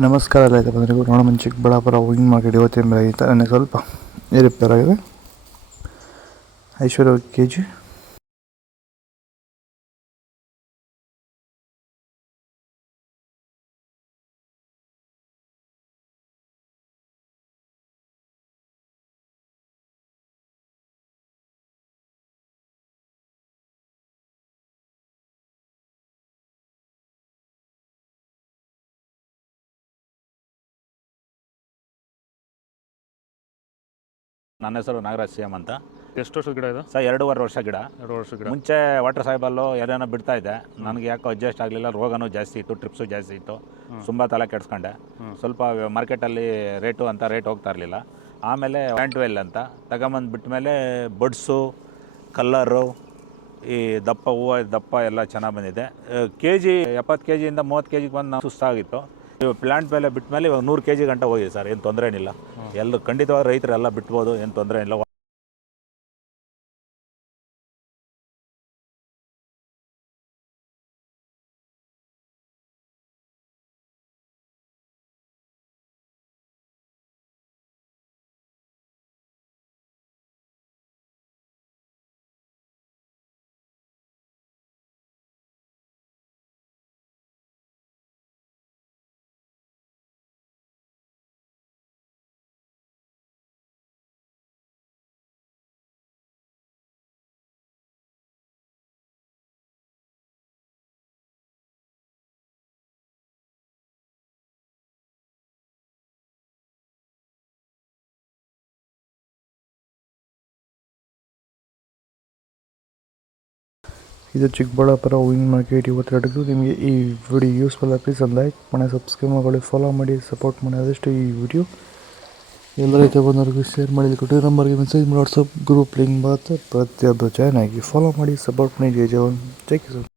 ನಮಸ್ಕಾರ ರೈತ ಬಂಧುಗಳಿಗೂ. ನೋಡೋಣ ಚಿಕ್ಕಬಳ್ಳಾಪುರ ಹೂವಿನ ಮಾರ್ಕೆಟ್ ಇವತ್ತಿನ ಬೆಲೆ ಐತೆ. ನನಗೆ ಸ್ವಲ್ಪ ಏರುಪೇರು ಆಗಿದೆ. ಐಶ್ವರ್ಯ ಕೆ ಜಿ ನನ್ನ ಹೆಸರು ನಾಗರಾಜ್ ಸಿಎಂ ಅಂತ. ಎಷ್ಟು ವರ್ಷದ ಗಿಡ ಇದು? ಸರ್ 2.5 ವರ್ಷ ಗಿಡ. 2 ವರ್ಷದ ಗಿಡ. ಮುಂಚೆ ವಾಟರ್ ಸಾಯಿಬಲ್ಲು ಏನೇನೋ ಬಿಡ್ತಾ ಇದ್ದೆ. ನನಗೆ ಯಾಕೋ ಅಡ್ಜಸ್ಟ್ ಆಗಲಿಲ್ಲ. ರೋಗನೂ ಜಾಸ್ತಿ ಇತ್ತು, ಟ್ರಿಪ್ಸು ಜಾಸ್ತಿ ಇತ್ತು. ತುಂಬ ತಲೆ ಕೆಡಿಸ್ಕೊಂಡೆ. ಸ್ವಲ್ಪ ಮಾರ್ಕೆಟಲ್ಲಿ ರೇಟ್ ಹೋಗ್ತಾ ಇರಲಿಲ್ಲ. ಆಮೇಲೆ ವ್ಯಾಂಟ್ವೆಲ್ ಅಂತ ತಗೊಂಬಂದು ಬಿಟ್ಟ ಮೇಲೆ ಬಡ್ಸು, ಕಲ್ಲರು, ಈ ದಪ್ಪ ಹೂವು ದಪ್ಪ ಎಲ್ಲ ಚೆನ್ನಾಗಿ ಬಂದಿದೆ. ಕೆ ಜಿ 70 ಕೆ ಜಿಯಿಂದ 30 ಕೆ ಜಿಗೆ ಬಂದು ನಾವು ಸುಸ್ತಾಗಿತ್ತು. ಇವಾಗ ಪ್ಲ್ಯಾಂಟ್ ಮೇಲೆ ಬಿಟ್ಟ ಮೇಲೆ ಇವಾಗ 100 ಕೆ ಜಿ ಗಂಟೆ ಹೋಗಿದೆ ಸರ್. ಏನು ತೊಂದರೆ ಏನಿಲ್ಲ. ಎಲ್ಲರೂ ಖಂಡಿತವಾಗಿ ರೈತರೆಲ್ಲ ಬಿಟ್ಬೋದು, ಏನು ತೊಂದರೆ ಇಲ್ಲ. ಇದು ಚಿಕ್ಕಬಳ್ಳಾಪುರ ಹೂವಿನ ಮಾರ್ಕೆಟ್ ಇವತ್ತೆರಡು. ನಿಮಗೆ ಈ ವಿಡಿಯೋ ಯೂಸ್ಫುಲ್ ಪ್ಲೀಸ್ ಒಂದು ಲೈಕ್ ಮಾಡಿ, ಸಬ್ಸ್ಕ್ರೈಬ್ ಮಾಡಿ, ಫಾಲೋ ಮಾಡಿ, ಸಪೋರ್ಟ್ ಮಾಡಿ. ಆದಷ್ಟು ಈ ವಿಡಿಯೋ ಎಲ್ಲ ರೈತ ಬಂದವರಿಗೂ ಶೇರ್ ಮಾಡಿ. ಕೊಟ್ಟಿರೋ ನಂಬರ್ಗೆ ಮೆಸೇಜ್ ಮಾಡಿ. ವಾಟ್ಸಪ್ ಗ್ರೂಪ್ ಲಿಂಕ್ ಬರುತ್ತೆ. ಪ್ರತಿಯೊಬ್ಬರು ಜಾಯ್ನ್ ಆಗಿ ಫಾಲೋ ಮಾಡಿ, ಸಪೋರ್ಟ್ ಮಾಡಿ. ಜೈ ಜವಾನ್, ಜೈ ಕಿಸಾನ್.